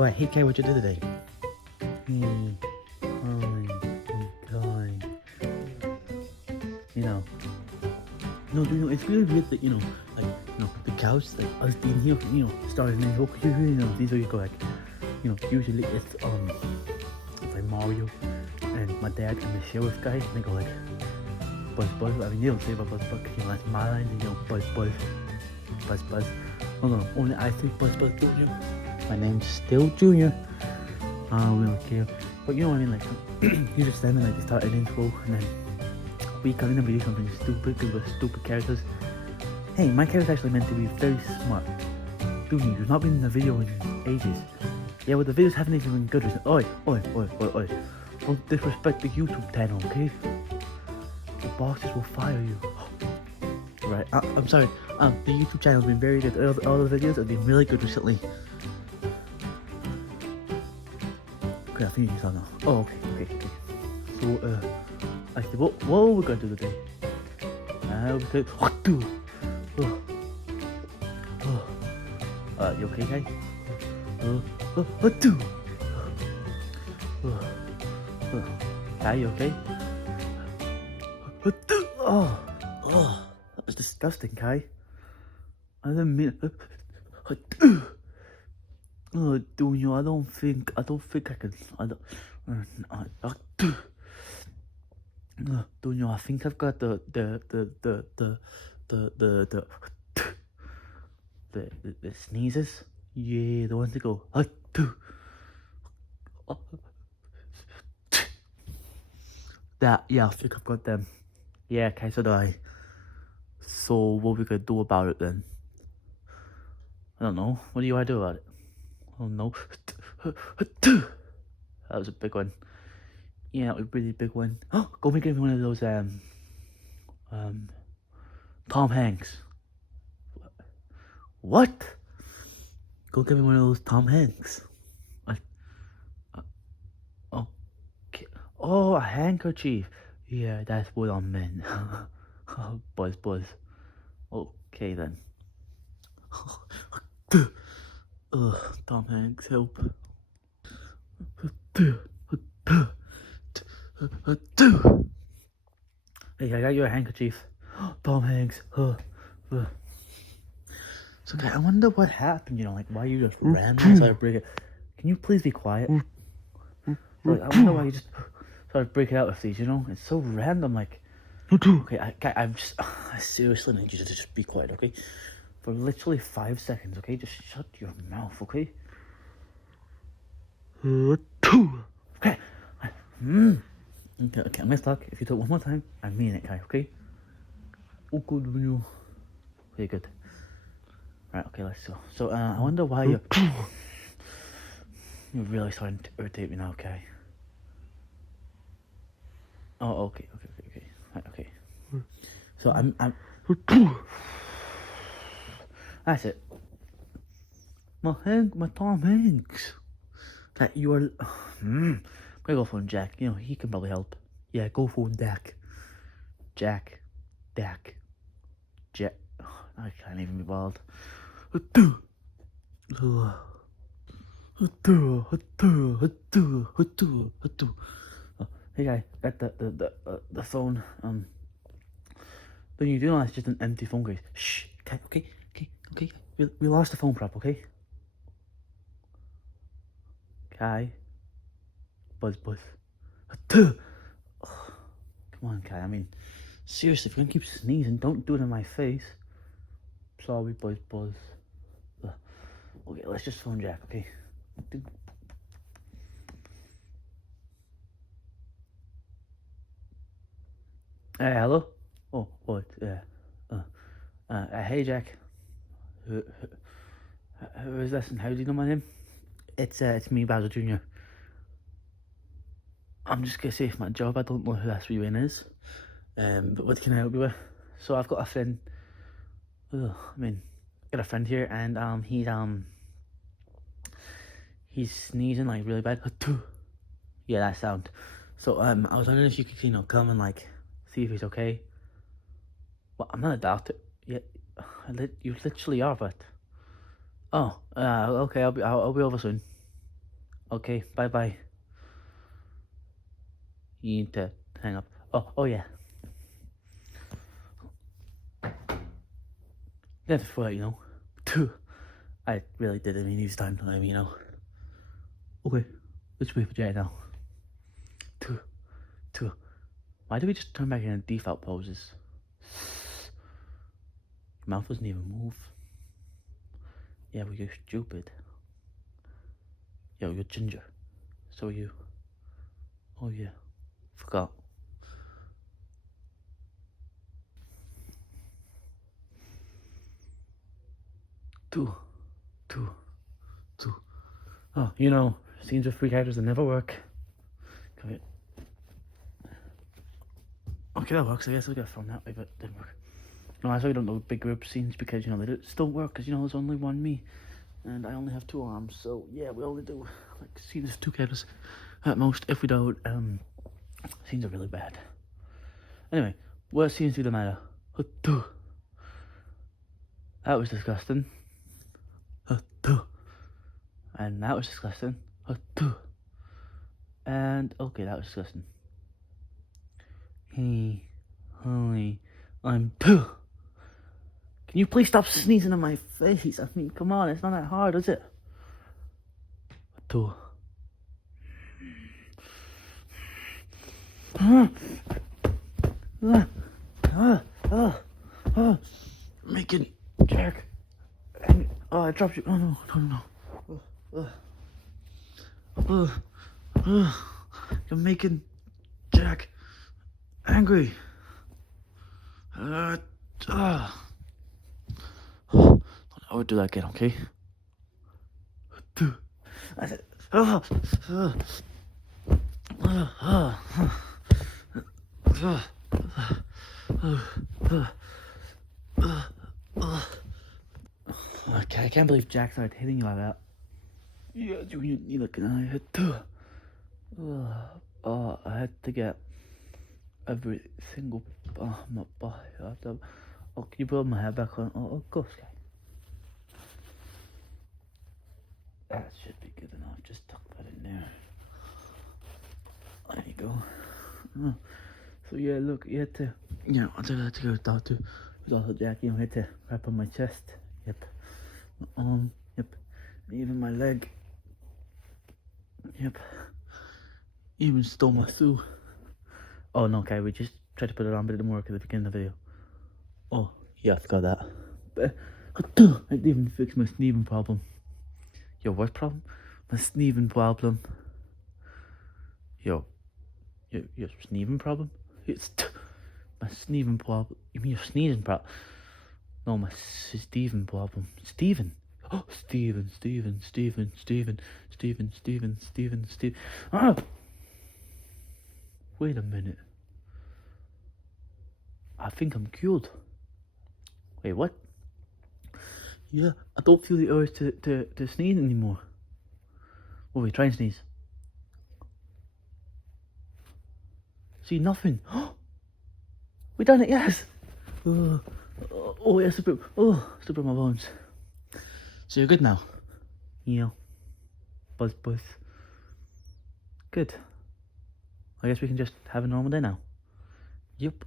So, hey, Kay, what you did today? Oh my god. You know, no, it's really weird that, the couch, like, us being here, starting in talk, these are you go, like, usually it's like Mario and my dad and the sheriff guy, and they go like, buzz, buzz. I mean, they don't say buzz, buzz, but, that's my line, buzz, buzz, buzz, buzz. Oh no, only I say buzz, buzz, Junior. My name's still Junior. I don't really care. But you know what I mean, like, you just stand and like, they start an intro, and then we come in and we do something stupid, because we're stupid characters. Hey, my character's actually meant to be very smart. Dude, you've not been in the video in ages. Yeah, well, the videos haven't even been good recently. Oi. Don't disrespect the YouTube channel, okay? The bosses will fire you. Right, I'm sorry. The YouTube channel's been very good. All the videos have been really good recently. Okay, I think you saw now. Oh, okay. So, actually, what we're gonna do today? We're gonna you okay, guys? Are you okay? That was disgusting, Kai. I didn't mean. Oh, Dunyo, I don't think I can. Dunyo, I think I've got the sneezes. Yeah, the ones that go. That, yeah, I think I've got them. Yeah, okay, so do I. So what we gonna do about it then? I don't know. What do you want to do about it? Oh no. That was a big one. Yeah, a really big one. Oh, go make me one of those Tom Hanks. What? Go get me one of those Tom Hanks. Okay. Oh, a handkerchief. Yeah, that's what I meant. Buzz. Okay then. Tom Hanks, help. Hey, I got you a handkerchief. Tom Hanks. So, okay, I wonder what happened, like, why you just randomly started breaking. Can you please be quiet? Like, I wonder why you just started breaking out with these, It's so random, like. Okay, I seriously need you to just be quiet, okay? For literally 5 seconds, okay? Just shut your mouth, okay? Okay. Okay, I'm gonna stop. If you do it one more time, I mean it, Kai, okay? Oh, good on you. Okay, good. Right, okay, let's go. So, I wonder why you're really starting to irritate me now, Kai. Oh, okay. Right, okay. So, I'm that's it. My Tom Hanks. That you are. I'm gonna go phone Jack. He can probably help. Yeah, go phone Dak. Jack. I can't even be bothered. Hey guy, got the phone. Then you do know it's just an empty phone case. Shh. Okay. We lost the phone prop, okay? Kai. Buzz. Come on, Kai. I mean, seriously, if you're gonna keep sneezing, don't do it in my face. Sorry, Buzz. Okay, let's just phone Jack, okay? Hello? Oh, what? Hey, Jack. Who is this, and how do you know my name? It's me, Basil Jr. I'm just gonna say for my job, I don't know who this wee is. But what can I help you with? So I've got a friend. Got a friend here, and he's sneezing like really bad. Yeah, that sound. So I was wondering if you could, come and like see if he's okay. Well, I'm not a doctor. Yeah, you literally are, but. Oh, okay. I'll be over soon. Okay, bye-bye. You need to hang up. Oh yeah. That's what, you know. I really didn't mean use time to let me, you know. Okay, let's wait for Jay now. Two. Why do we just turn back into default poses? Your mouth doesn't even move. Yeah, well, you're stupid. Yo, you're ginger. So are you. Oh yeah. Forgot. Two. Oh, you know, scenes with 3 characters that never work. Okay. Okay, that works. I guess we got from that way, but it didn't work. No, that's why we don't do big group scenes, because, you know, they still work, because, you know, there's only one me. And I only have 2 arms, so, yeah, we only do, like, scenes with 2 characters at most. If we don't, scenes are really bad. Anyway, what scenes do the matter? That was disgusting. And that was disgusting. And, okay, that was disgusting. Hey, hi, I'm two. Can you please stop sneezing in my face? I mean, come on, it's not that hard, is it? Two. Making Jack. Oh, I dropped you. Oh no. You're making Jack angry. I would do that again, okay? Okay, I can't believe Jack started hitting you like that. Yeah, you look at I had to. I had to get every single my body. Oh, can you put my hair back on? Oh, of course, okay. That should be good enough. Just tuck that in there. There you go. So yeah, look, you had to, you know, I had to go to doctor. With also Jack, you know, had to wrap on my chest. Yep. My arm. Yep. Even my leg. Yep. Even stole my shoe. Oh no, okay, we just tried to put it on, but it didn't work at the beginning of the video. Oh, yeah, I forgot that. But I didn't even fix my sneezing problem. Your what problem? My sneezing problem. Your sneezing problem? It's my sneezing problem. You mean your sneezing problem? No, my Steven problem. Steven. Oh, Steven. Ah! Wait a minute. I think I'm cured. Wait, what? Yeah, I don't feel the urge to sneeze anymore. Oh, wait, try and sneeze. See, nothing. We done it, yes. Oh, yes, super my bones. So you're good now? Yeah. Buzz. Good. I guess we can just have a normal day now. Yep.